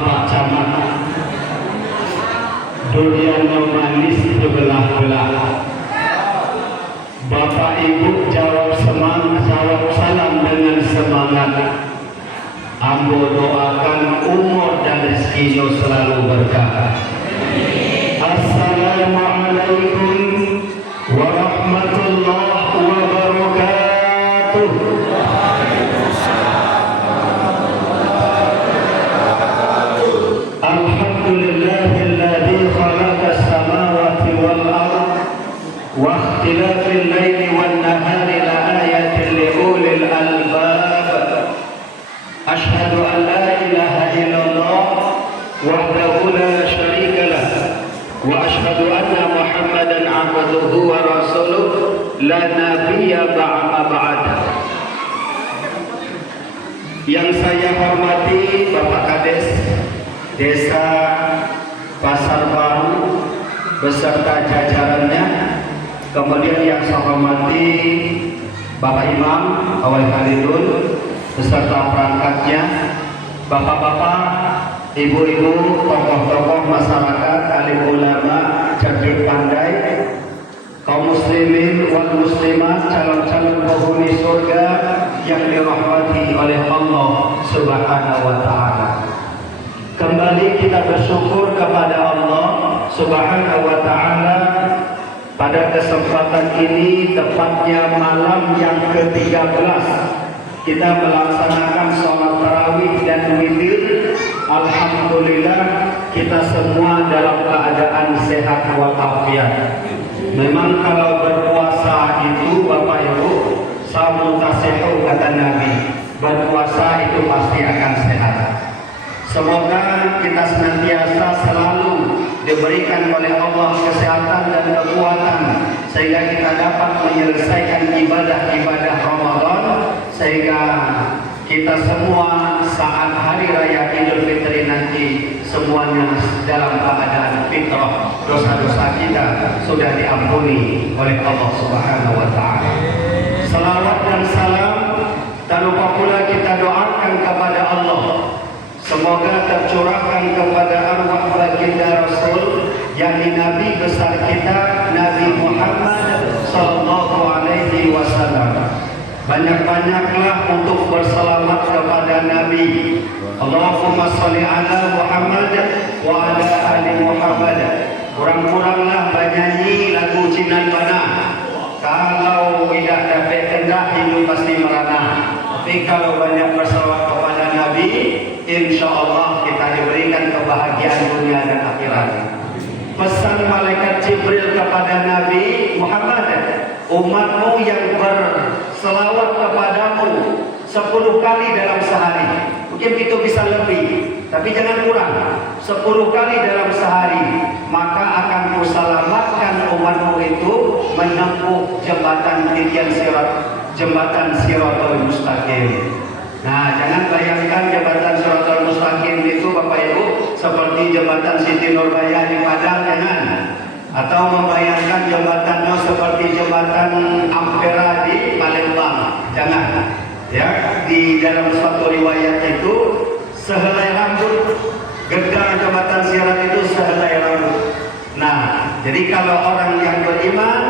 Pak Camat, duriannya manis bebelah-belah. Bapak Ibu jawab salam dengan semangat. Ambo doakan umur dan rezekinya selalu berkah. Assalamualaikum warahmatullahi wabarakatuh. Alhamdulillahilladzi khalaqas samawati wal ardh wa ikhtilafil laili wan nahari la ayatin li ulil albab. Asyhadu an la ilaha illallah wahdahu la syarika lah wa asyhadu anna Muhammadan abduhu wa rasuluh la nabiyya ba'da. Yang saya hormati Bapak Kades Desa Pasar Baru beserta jajarannya, kemudian yang saya hormati Bapak Imam Awal Khalidun beserta perangkatnya, bapak-bapak, ibu-ibu, tokoh-tokoh masyarakat, alim ulama, cerdik pandai, kaum muslimin wal muslimat, calon-calon penghuni surga yang dirahmati oleh Allah Subhanahu wa taala. Kembali kita bersyukur kepada Allah Subhanahu wa taala pada kesempatan ini, tepatnya malam yang ke-13 kita melaksanakan sholat tarawih dan witir. Alhamdulillah kita semua dalam keadaan sehat walafiat. Memang kalau berpuasa itu Bapak Ibu, samuntasehu kata Nabi, berpuasa itu pasti akan sehat. Semoga kita senantiasa selalu diberikan oleh Allah kesehatan dan kekuatan sehingga kita dapat menyelesaikan ibadah-ibadah Ramadan, sehingga kita semua saat hari raya Idul Fitri nanti semuanya dalam keadaan fitrah, dosa-dosa kita sudah diampuni oleh Allah Subhanahu wa taala. Salawat dan salam tak lupa pula kita doakan kepada Allah, semoga tercurahkan kepada arwah baginda Rasul, yakni Nabi besar kita Nabi Muhammad sallallahu alaihi wasallam. Banyak-banyaklah untuk berselamat kepada Nabi. Allahumma sholli ala Muhammad wa ala ali Muhammad. Kurang-kuranglah bernyanyi lagu Cinan Bana. Kalau tidak dapat kendak hidup pasti merana. Tapi kalau banyak berselawat kepada Nabi, insya Allah kita diberikan kebahagiaan dunia dan akhirat. Pesan malaikat Jibril kepada Nabi Muhammad, umatmu yang berselawat kepadamu 10 kali dalam sehari, mungkin itu bisa lebih, tapi jangan kurang, 10 kali dalam sehari, maka akan kuselamatkan umatmu itu menempuh jembatan titian sirat, jembatan Siratul Mustaqim. Nah, jangan bayangkan jembatan Siratul Mustaqim itu Bapak Ibu seperti jembatan Siti Nurbaya di Padang, jangan. Atau membayangkan jembatannya seperti jembatan Ampera di Palembang, jangan. Ya, di dalam suatu riwayat itu sehelai rambut, gedang jembatan Sirat itu sehelai rambut. Nah, jadi kalau orang yang beriman,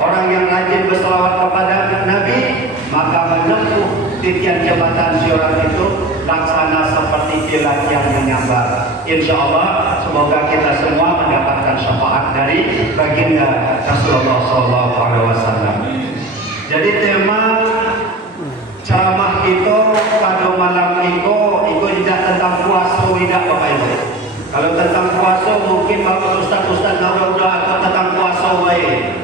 orang yang rajin berselawat kepada Nabi, maka menempuh titian jembatan Sirat itu laksana seperti kilat yang menyambar. Insya Allah semoga kita semua mendapatkan syafaat dari baginda Rasulullah SAW. Jadi tema ceramah itu pada malam itu tidak tentang puasa, tidak Bapak Ibu. Kalau tentang puasa mungkin Bapak Ustaz Naudzubillah atau tentang puasa baik.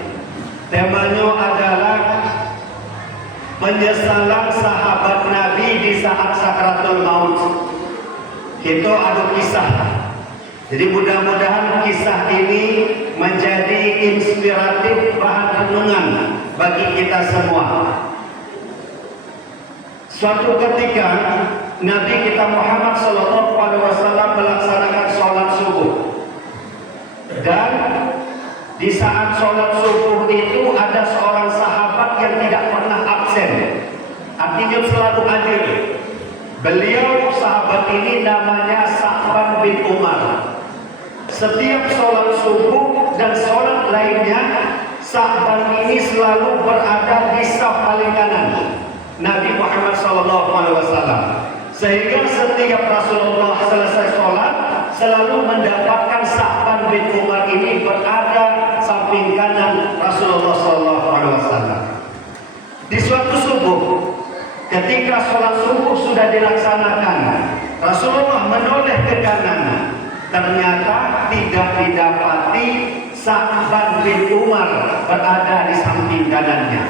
Temanya adalah penyesalan sahabat Nabi di saat sakaratul maut. Itu ada kisah. Jadi mudah-mudahan kisah ini menjadi inspiratif bahan renungan bagi kita semua. Suatu ketika Nabi kita Muhammad SAW melaksanakan sholat subuh, dan di saat sholat subuh itu ada seorang sahabat yang tidak pernah absen, artinya selalu hadir. Beliau sahabat ini namanya Sa'ban bin Umar. Setiap sholat subuh dan sholat lainnya, Sa'ban ini selalu berada di saf paling kanan Nabi Muhammad SAW. Sehingga setiap Rasulullah selesai sholat selalu mendapatkan Sa'ban bin Umar ini berada samping kanan Rasulullah SAW. Di suatu subuh, ketika sholat subuh sudah dilaksanakan, Rasulullah menoleh ke kanan. Ternyata tidak didapati Sa'ban bin Umar berada di samping kanannya.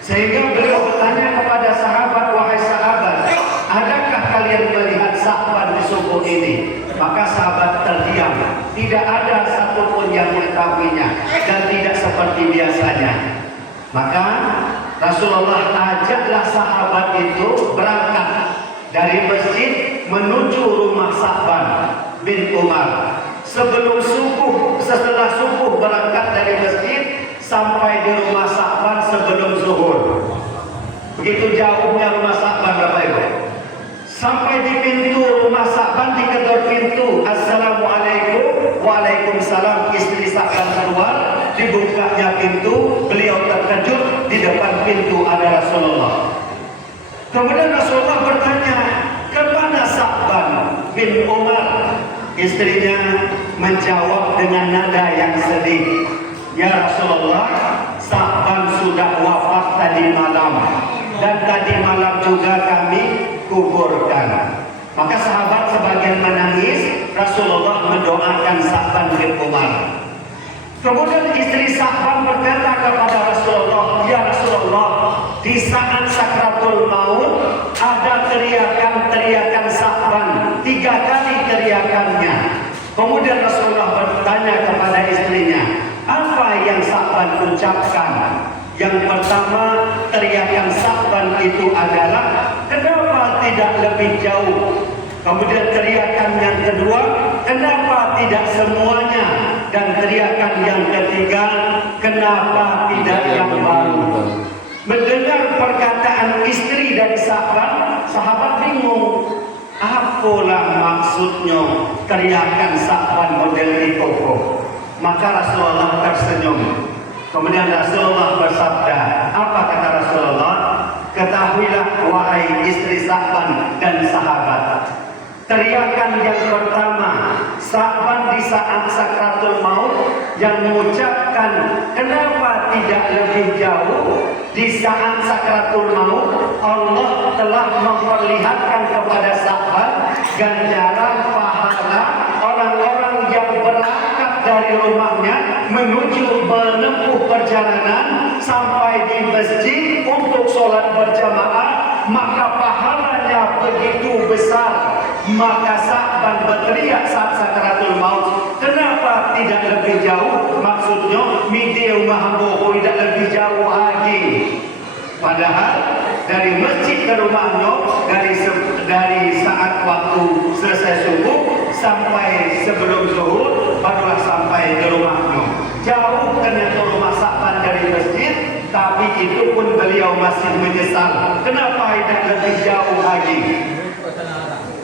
Sehingga beliau bertanya kepada sahabat, wahai sahabat, adakah kalian melihat Sa'ban di subuh ini? Maka sahabat terdiam, tidak ada satupun yang mengetahuinya dan tidak seperti biasanya. Maka Rasulullah ajaklah sahabat itu berangkat dari masjid menuju rumah Sa'ban bin Umar. Sebelum subuh, setelah subuh berangkat dari masjid sampai di rumah Sa'ban sebelum zuhur. Begitu jauhnya rumah Sa'ban, Bapak Ibu. Sampai di pintu rumah Sa'ban, diketuk pintu, Assalamualaikum. Waalaikumsalam. Istri Sa'ban keluar, dibukanya pintu, beliau terkejut, di depan pintu ada Rasulullah. Kemudian Rasulullah bertanya, kemana Sa'ban bin Umar? Istrinya menjawab dengan nada yang sedih, ya Rasulullah, Sa'ban sudah wafat tadi malam, dan tadi malam juga kami kuburkan. Maka sahabat sebagian menangis, Rasulullah mendoakan Sa'ban bin Umar. Kemudian istri Sa'ban berkata kepada Rasulullah, ya Rasulullah, di saat sakratul maut ada teriakan-teriakan Sa'ban, 3 kali teriakannya. Kemudian Rasulullah bertanya kepada istrinya, apa yang Sa'ban ucapkan? Yang pertama, teriakan Sa'ban itu adalah, kenapa tidak lebih jauh? Kemudian teriakan yang kedua, kenapa tidak semuanya? Dan teriakan yang ketiga, kenapa tidak yang baru? Mendengar perkataan istri dari Sa'ban, sahabat bingung. Apalah maksudnya teriakan Sa'ban model itu? Maka Rasulullah tersenyum. Kemudian Rasulullah bersabda, apa kata Rasulullah? Ketahuilah wahai istri Sa'ban dan sahabat, teriakan yang pertama Sa'ban di saat sakratul maut yang mengucapkan kenapa tidak lebih jauh. Di saat sakratul maut Allah telah memperlihatkan kepada Sa'ban ganjaran pahala orang-orang yang berangkat dari rumahnya menuju menempuh perjalanan sampai di masjid untuk sholat berjamaah, maka pahalanya begitu besar. Maka Sa'ban berteriak saat sakratul maut, kenapa tidak lebih jauh? Maksudnya mideu mahambo tidak lebih jauh lagi. Padahal dari masjid ke rumahnya, dari saat waktu selesai subuh sampai sebelum zuhur barulah sampai ke rumahnya. Jauh ternyata rumah Sa'ban dari masjid, tapi itu pun beliau masih menyesal. Kenapa tidak lebih jauh lagi?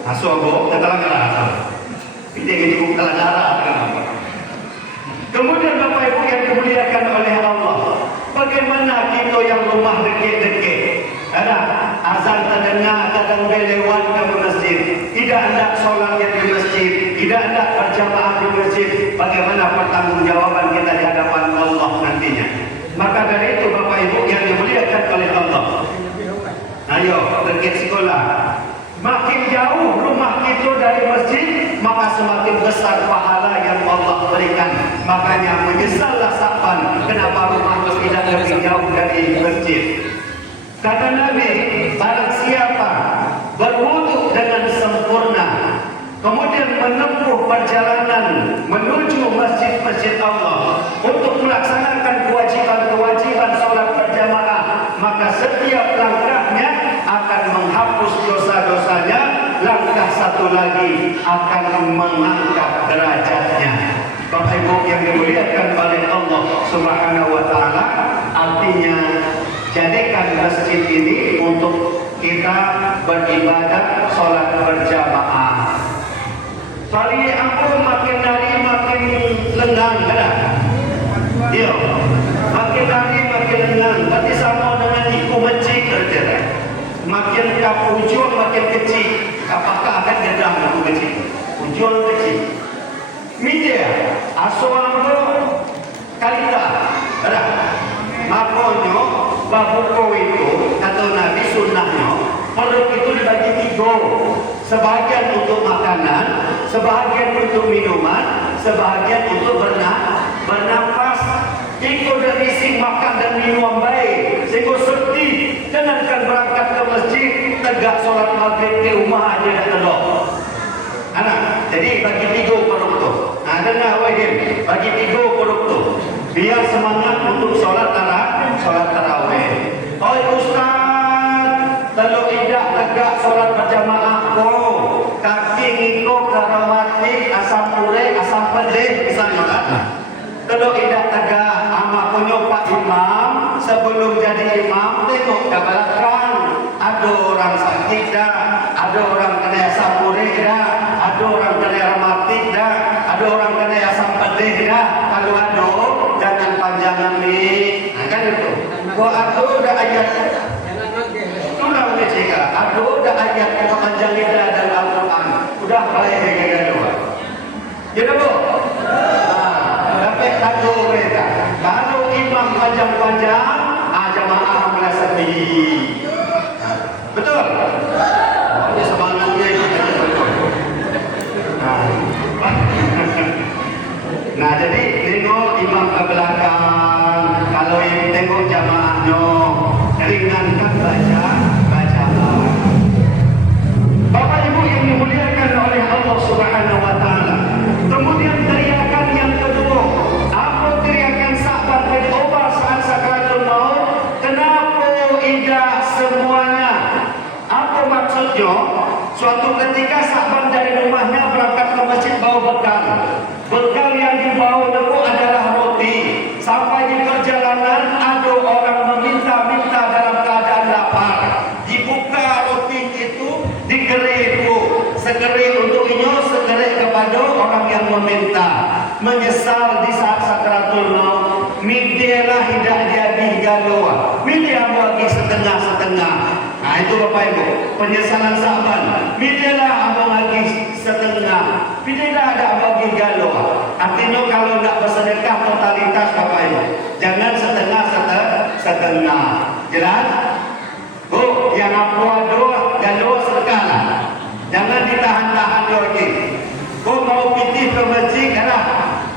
Asobo, ketelangan. Ini ketelangan. Kemudian Bapak Ibu yang dimuliakan oleh Allah, bagaimana kita yang rumah dekat-dekat, ada azan terdengar, kadang lewat ke masjid, tidak ada sholatnya di masjid, tidak ada berjamaah di masjid, bagaimana pertanggungjawaban kita di hadapan Allah nantinya? Maka dari itu Bapak Ibu yang dimuliakan oleh Allah, ayo dekat sekolah. Makin jauh rumah kita dari masjid, maka semakin besar pahala yang Allah berikan. Makanya menyesallah Sa'ban, kenapa rumahnya tidak lebih jauh dari masjid. Kata Nabi, barang siapa berwudu dengan sempurna, kemudian menempuh perjalanan menuju masjid-masjid Allah untuk melaksanakan kewajiban-kewajiban sholat berjamaah, maka setiap langkahnya akan menghapus dosa-dosanya, langkah satu lagi akan mengangkat derajatnya. Bapak Ibu yang dimuliakan oleh Allah Subhanahu wa taala, artinya jadikan masjid ini untuk kita beribadah sholat berjamaah. Kali aku makin hari makin lengang kan? Iya. Makin hari makin lengang. Berarti sama dengan iku kecil kerja. Makin kap ujung makin kecil. Apakah akan gedang iku kecil? Ujung kecil. Media asuhan tu kalita. Ada. Makonyo babuko itu atau Nabi sunnahnya perut itu dibagi tiga. Sebahagian untuk makanan, sebahagian untuk minuman, sebahagian untuk bernafas. Jika dari isi makan dan minum baik, sehingga sedih dan akan berangkat ke masjid, tegak solat maghrib di rumah aja dah telok. Anak, jadi bagi tiga perut tu. Nah, dengar wahid, bagi tiga perut tu. Biar semangat untuk solat tarawih. Oh Ustaz, telok idak tegak solat berjamaah ko. Kaki ngiko karawati asam pure asam pedih misalnya kan. Telok idak tegak ama punya Pak Imam sebelum jadi imam tengok ke belakang. Ada orang sakit dah, ada orang kena asam pure dah, ada orang kena rematik dah, ada orang kena asam pedih dah. Kalau ada jangan panjangan ni. Nah kan itu. Gua ada ayat Tulang ni cakap, ada ayat yang panjang lidah dalam Al-Quran. Udah baik dengan dua. Ya tak bu? Tapi tak tahu mereka. Kalau imam panjang-panjang, jamaah merasa tinggi. Betul? Ini semangatnya itu betul. Nah jadi tengok imam ke belakang. Kalau yang tengok jamaahnya, ringankan bacaan. Bapak Ibu yang dimuliakan oleh Allah Subhanahu wa taala. Kemudian teriakan yang kedua, apa teriakan sahabat bin Umar saat sakaratul maut? Kenapa tidak semuanya? Apa maksudnya? Suatu ketika sahabat dari rumahnya berangkat ke masjid bawa bekal. Bekal yang dibawa itu adalah roti. Sampai di perjalanan ada orang meminta-minta dalam keadaan lapar. Dibuka roti itu, digeri itu. Segeri untuk inyo, segeri kepada orang yang meminta. Menyesal di saat sakaratul maut. Midialah hidak dia digaloa. Midia bagi setengah-setengah. Nah itu Bapak Ibu, penyesalan sahabat. Midialah abang lagi setengah. Midialah ada bagi galoa. Artinya kalau nak bersedekah totalitas Bapak Ibu, jangan setengah. Jelas? Bu, yang apa galoa sedekahlah. Jangan ditahan-tahan lagi. Kau mau pitih ke masjid, kan?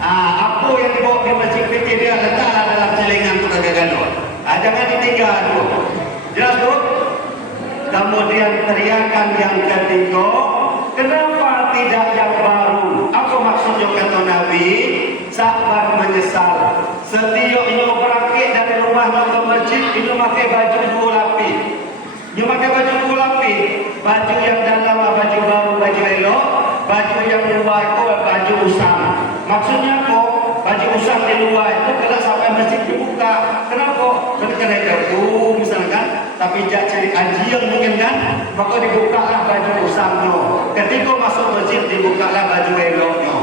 Apa yang dibawa ke masjid pitih dia letaklah dalam celengan tu kagak-gagak. Jangan ditinggal tu. Jelas tu? Kemudian teriakan yang ketiga, kenapa tidak yang baru? Apa maksudnya kata Nabi? Sahabat menyesal. Setiap ini berakit dari rumahnya ke masjid, itu pakai baju dua lapis. Dia pakai baju dua lapis. Baju yang dalam baju baru, baju elok. Baju yang luar itu baju usang. Maksudnya apa? Baju usang di luar itu kalau sampai masjid dibuka. Kenapa? Kena jauh misalkan. Tapi jak cari kajian mungkin kan. Maka dibukalah baju usangnya. Ketika masuk masjid dibukalah baju eloknya.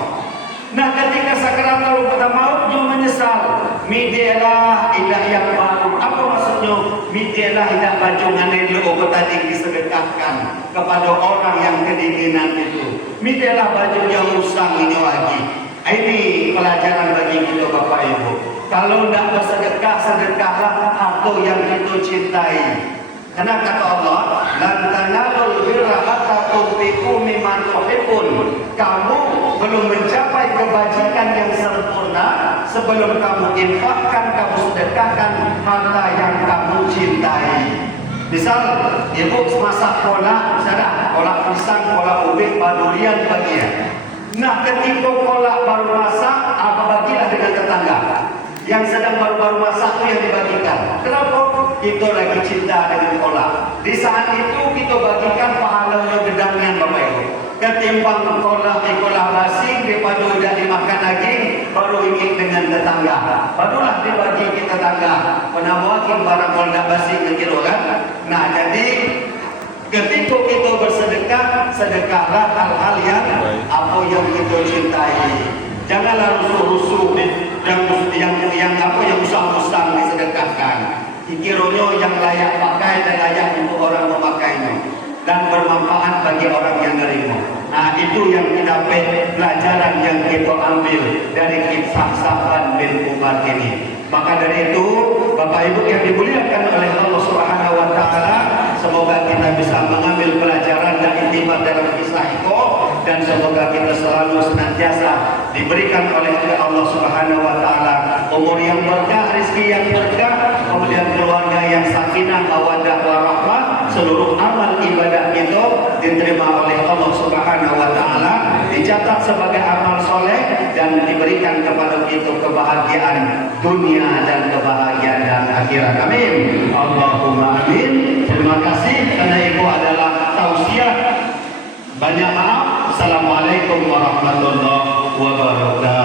Nah ketika sakaratul maut dia menyesal. Midialah idah yang baru. Apa maksudnya? Midialah idah baju nganelo tadi disedekahkan kepada orang yang kedinginan itu. Midialah baju yang usang ini lagi. Ini pelajaran bagi kita Bapak Ibu. Kalau tidak bersedekah, sedekahlah harta yang kita cintai. Karena kata Allah, lan tanalul birra hatta tunfiqu mimman tuhibbun. Kamu belum mencapai kebajikan yang sempurna sebelum kamu infakkan, kamu sedekahkan harta yang kamu cintai. Misal, ibu masak kolak, misalnya kolak pisang, kolak ubi, durian bagian. Nah, ketika kolak baru masak, apa bagilah dengan tetangga? Yang sedang baru-baru masak itu yang dibagikan. Kenapa? Kita lagi cinta dengan kolak. Di saat itu kita bagikan pahalanya gedangan Bapak Ibu. Ketimbang kolak basi daripada tidak dimakan daging, baru ingin dengan tetangga. Barulah dibagi ke tetangga. Penawakin barang kolak basi ke kilo kan? Nah jadi ketika kita bersedekah, sedekahlah hal-hal yang apa apa yang kita cintai. Janganlah rusuh-rusuh yang apa yang usang-usang disedekahkan. Dikiranya yang layak pakai dan layak untuk orang memakainya dan bermanfaat bagi orang yang menerima. Nah, itu yang kita pelajaran yang kita ambil dari kisah Sa'ad bin Umar ini. Maka dari itu, Bapak Ibu yang dimuliakan oleh Allah Subhanahu wa taala, semoga kita bisa mengambil pelajaran dan intibat dalam kisah itu, dan semoga kita selalu senantiasa diberikan oleh Allah Subhanahu wa taala umur yang berkah, rezeki yang berkah, kemudian keluarga yang sakinah, mawaddah warahmah, seluruh amal ibadah itu diterima oleh Allah Subhanahu wa taala, dicatat sebagai amal soleh dan diberikan kepada kita kebahagiaan dunia dan kebahagiaan dan akhirat. Amin. Allahumma amin. Terima kasih karena itu adalah tausiah. Banyak maaf. Assalamualaikum warahmatullahi wabarakatuh.